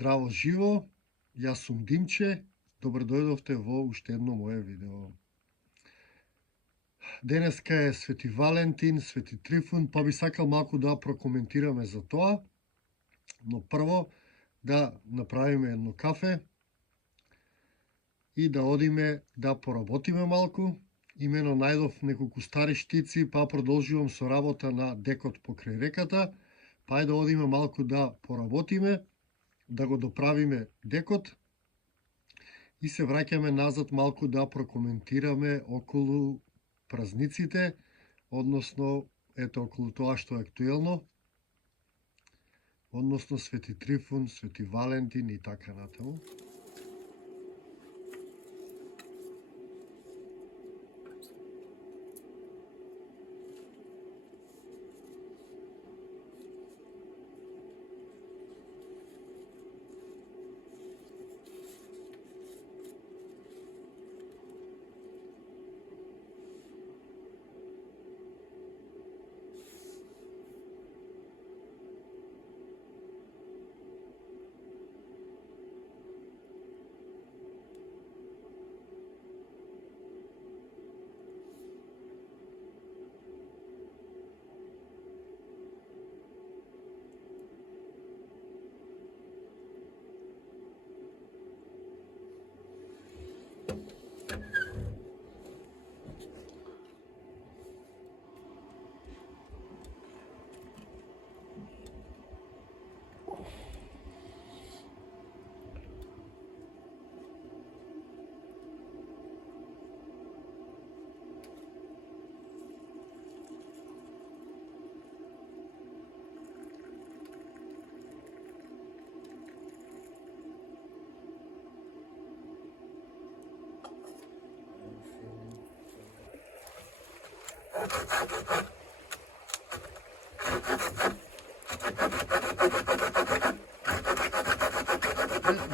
Здраво живо, јас сум Димче, добро дојдовте во уште едно моје видео. Денеска е Свети Валентин, Свети Трифун, па би сакал малку да прокоментираме за тоа, но прво да направиме едно кафе и да одиме да поработиме малку. Имено најдов неколку стари штици, па продолжувам со работа на декот покрај реката, па да одиме малку да поработиме, да го доправиме декот и се враќаме назад малку да прокоментираме околу празниците, односно ето околу тоа што е актуелно, односно Свети Трифун, Свети Валентин и така натаму.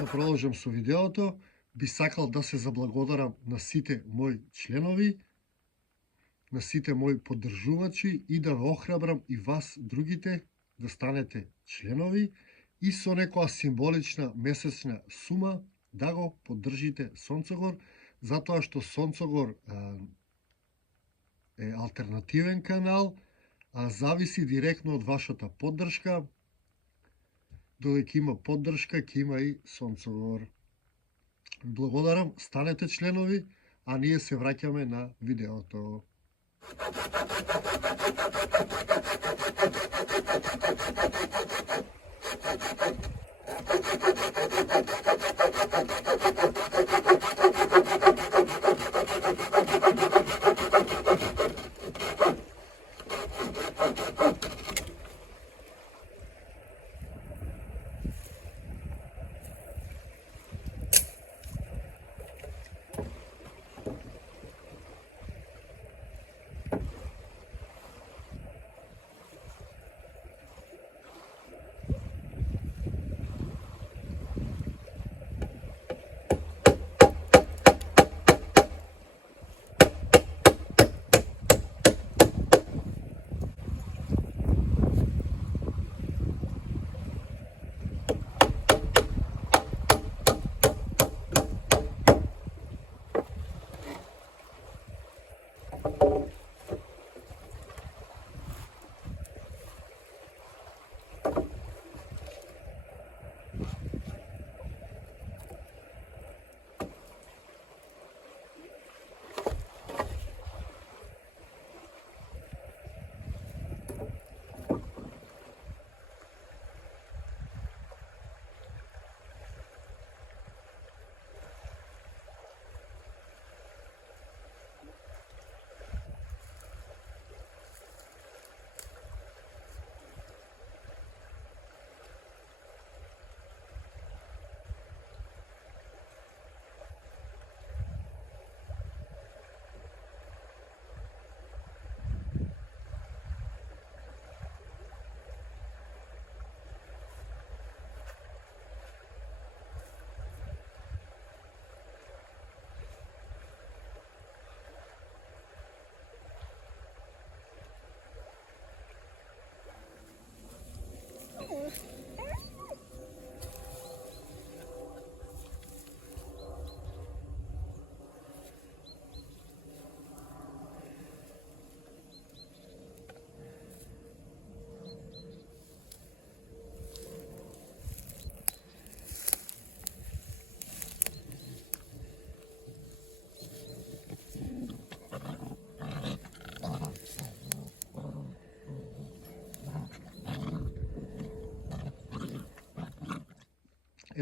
Да продолжам со видеото, би сакал да се заблагодарам на сите мои членови, на сите мои поддржувачи и да ве охрабрам и вас другите да станете членови и со некоја символична месечна сума да го поддржите Сонцогор, затоа што Сонцогор е алтернативен канал, а зависи директно од вашата поддршка. Додека има поддршка, ќе има и Сонцогор. Благодарам, станете членови, а ние се враќаме на видеото.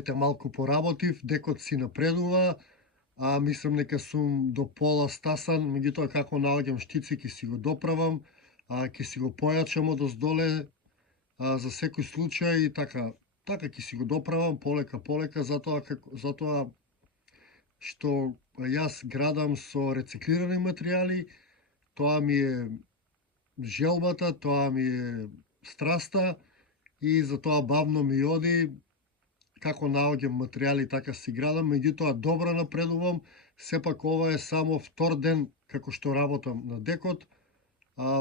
ете малку поработив, декот си напредува, а мислам дека сум до пола стасан, меѓутоа како наоѓам штици ќе си го доправам, ќе си го појачам одоздоле за секој случај и така ќе си го доправам полека, затоа што јас градам со рециклирани материјали, тоа ми е желбата, тоа ми е страста и затоа бавно ми оди, како наоѓам материјали, така си градам, меѓутоа добро напредувам, сепак ова е само втор ден како што работам на декот,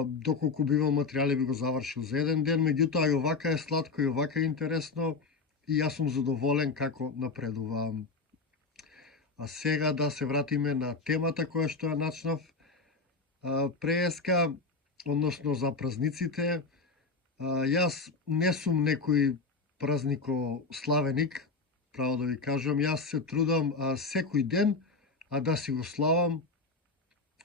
доколку би имал материјали би го завршил за еден ден, меѓутоа и овака е сладко и овака е интересно и јас сум задоволен како напредувам. А сега да се вратиме на темата која што ја начнав преска, односно за празниците. Јас не сум некој празникославеник, право да ви кажам, јас се трудам секој ден да си го славам,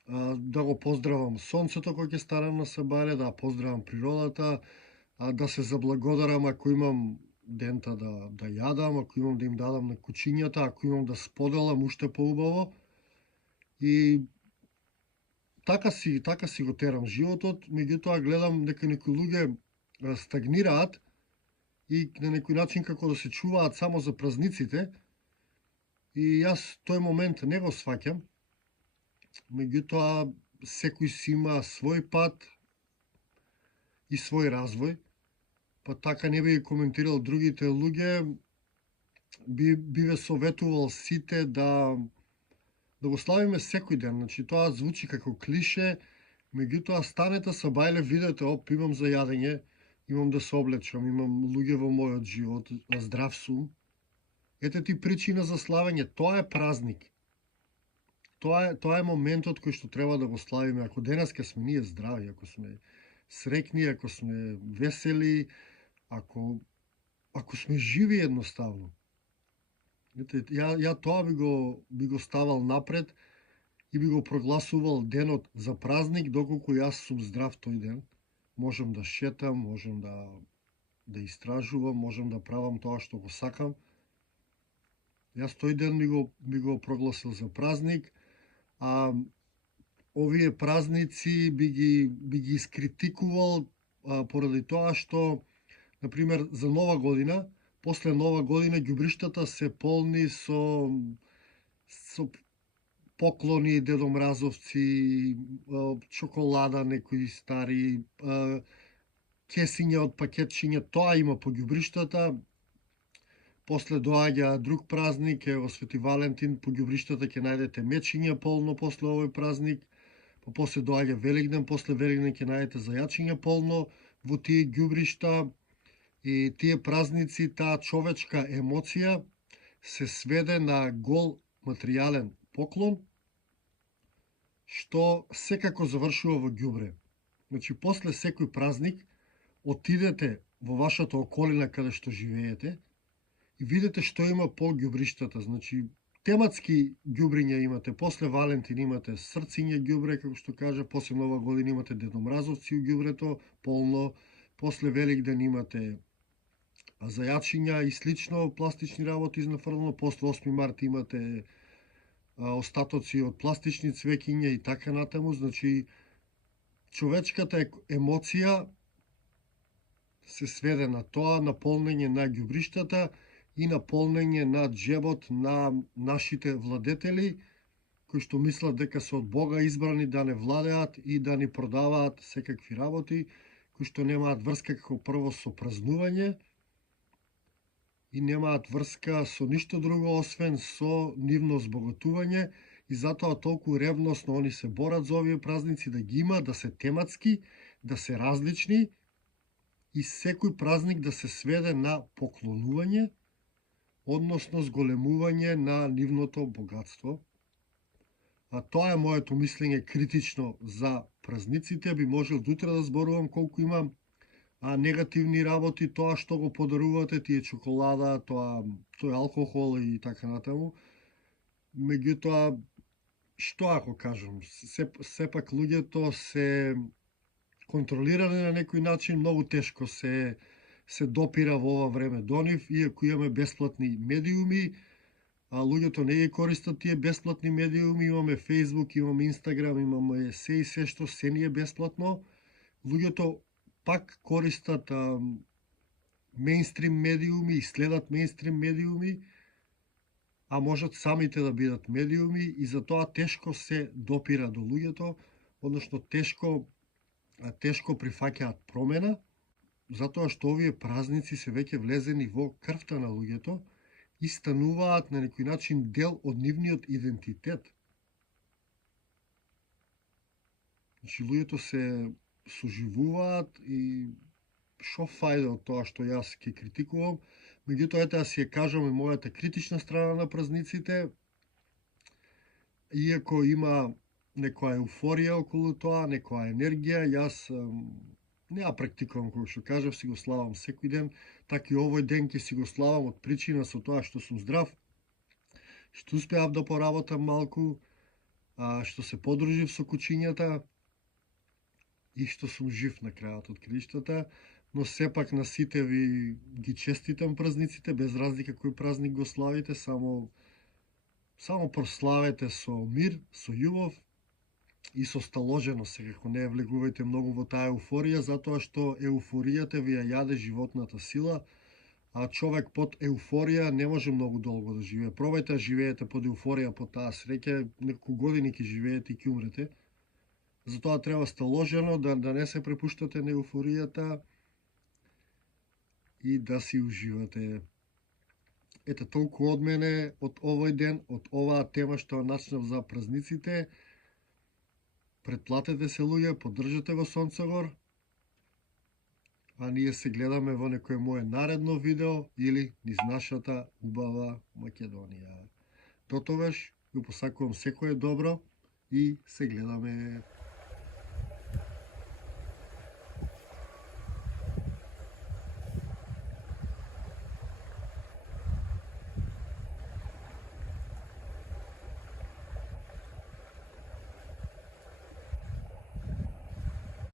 да го поздравам сонцето кога ќе станам на сабајле, да поздравам природата, да се заблагодарам ако имам дента да јадам, ако имам да им дадам на кучињата, ако имам да споделам уште поубаво. И така си го терам животот, меѓутоа гледам дека некои луѓе стагнираат и на некој начин како да се чуваат само за празниците. И јас тој момент не го сваќам, меѓутоа секој си има свој пат и свој развој, па така не би коментирал другите луѓе, би ве советувал сите да го славиме секој ден. Значи тоа звучи како клише, меѓутоа станете сабајле, видете, имам за јадење, имам да се облечам, имам луѓе во мојот живот, здрав сум. Ете ти причина за славење, тоа е празник. Тоа е моментот кој што треба да го славиме. Ако денеска сме ние здрави, ако сме среќни, ако сме весели, ако сме живи едноставно. Ја тоа би го ставал напред и би го прогласувал денот за празник, доколку јас сум здрав тој ден. Можам да шетам, можам да истражувам, можам да правам тоа што го сакам. Јас тој ден би го прогласил за празник, а овие празници би ги искритикувал поради тоа што, например, за Нова година, после Нова година ѓубриштата се полни со поклони, дедомразовци, чоколада, некои стари, кесиња од пакетчиња, тоа има по ѓубриштата. После доаѓа друг празник, ево Свети Валентин, по ѓубриштата ќе најдете мечиња полно после овој празник, па после доаѓа Великден, после Великден ќе најдете зајачиња полно во тие ѓубришта. И тие празници, таа човечка емоција се сведе на гол материјален поклон, што секако завршува во ѓубре. Значи, после секој празник, отидете во вашата околина каде што живеете и видите што има по ѓубриштата. Значи, тематски ѓубриња имате, после Валентин имате срциње ѓубре, како што кажа, после Нова година имате дедомразовци у ѓубрето, полно, после Великден имате зајачиња и слично, пластични работи изнафрлено, после 8 март имате остатоци од пластични цвеќиња и така натаму. Значи, човечката емоција се сведе на тоа, наполнење на ѓубриштата и наполнење на џебот на нашите владетели, кои што мислат дека се од Бога избрани да не владеат и да ни продаваат секакви работи, кои што немаат врска како прво со празнување и немаат врска со ништо друго освен со нивно збогатување, и затоа толку ревносно они се борат за овие празници да ги има, да се тематски, да се различни и секој празник да се сведе на поклонување, односно зголемување на нивното богатство. А тоа е моето мислење критично за празниците. Би можел дотре да зборувам колку имам негативни работи, тоа што го подарувате, тие чоколада, тој алкохол и така натаму. Меѓутоа, што ако кажам, сепак луѓето се контролирани на некој начин, многу тешко се се допира во ова време до нив, иако имаме бесплатни медиуми, а луѓето не ги користат тие бесплатни медиуми, имаме Facebook, имаме Instagram, имаме се и се што се ни е бесплатно. Луѓето пак користат мејнстрим медиуми и следат мејнстрим медиуми, а можат самите да бидат медиуми и затоа тешко се допира до луѓето, односно тешко прифаќаат промена, затоа што овие празници се веќе влезени во крвта на луѓето и стануваат на некој начин дел од нивниот идентитет. Значи, луѓето се соживуваат и шо фајда од тоа што јас ќе критикувам, меѓутоа ете да си ја кажам и мојата критична страна на празниците, иако има некоја еуфорија околу тоа, некоја енергија, јас не ја практикувам, како што кажав, си го славам секој ден, така и овој ден ќе си го славам од причина со тоа што сум здрав, што успеав да поработам малку, што се подружив со кучињата и што сум жив на крајот од краиштата, но сепак на сите ви ги честитам празниците, без разлика кој празник го славите, само прославете со мир, со љубов и со сталоженост, секако не влегувајте многу во таа еуфорија, затоа што еуфоријата ви ја јаде животната сила, а човек под еуфорија не може многу долго да живее. Пробајте да живеете под еуфорија, под таа среќа, неколку години ќе живеете и ќе умрете. Затоа треба сталожено да не се препуштате на еуфоријата и да си уживате. Ете, толку од мене, од овој ден, од оваа тема што начнав за празниците. Претплатете се, луѓе, поддржате го Сонцогор, а ние се гледаме во некој моје наредно видео или низ нашата убава Македонија. До тогаш, ви посакувам секое добро и се гледаме.